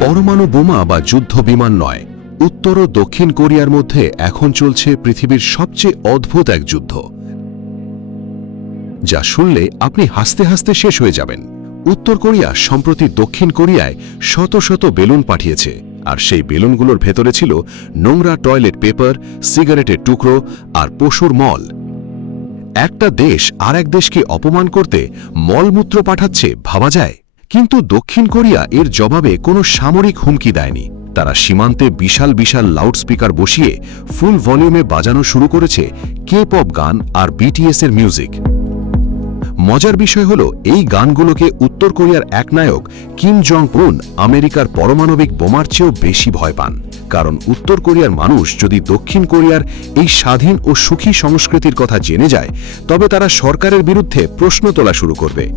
পরমাণু বোমা বা যুদ্ধ বিমান নয়, উত্তর ও দক্ষিণ কোরিয়ার মধ্যে এখন চলছে পৃথিবীর সবচেয়ে অদ্ভুত এক যুদ্ধ, যা শুনলে আপনি হাসতে হাসতে শেষ হয়ে যাবেন। উত্তর কোরিয়া সম্প্রতি দক্ষিণ কোরিয়ায় শত শত বেলুন পাঠিয়েছে, আর সেই বেলুনগুলোর ভেতরে ছিল নোংরা টয়লেট পেপার, সিগারেটের টুকরো আর পশুর মল। একটা দেশ আর এক দেশকে অপমান করতে মলমূত্র পাঠাচ্ছে, ভাবা যায়? কিন্তু দক্ষিণ কোরিয়া এর জবাবে কোনো সামরিক হুমকি দেয়নি। তারা সীমান্তে বিশাল বিশাল লাউডস্পিকার বসিয়ে ফুল ভলিউমে বাজানো শুরু করেছে কে-পপ গান আর বিটিএস এর মিউজিক। মজার বিষয় হলো, এই গানগুলোকে উত্তর কোরিয়ার এক নায়ক কিম জং উন আমেরিকার পারমাণবিক বোমার চেয়েও বেশি ভয় পান। কারণ উত্তর কোরিয়ার মানুষ যদি দক্ষিণ কোরিয়ার এই স্বাধীন ও সুখী সংস্কৃতির কথা জেনে যায়, তবে তারা সরকারের বিরুদ্ধে প্রশ্ন তোলা শুরু করবে।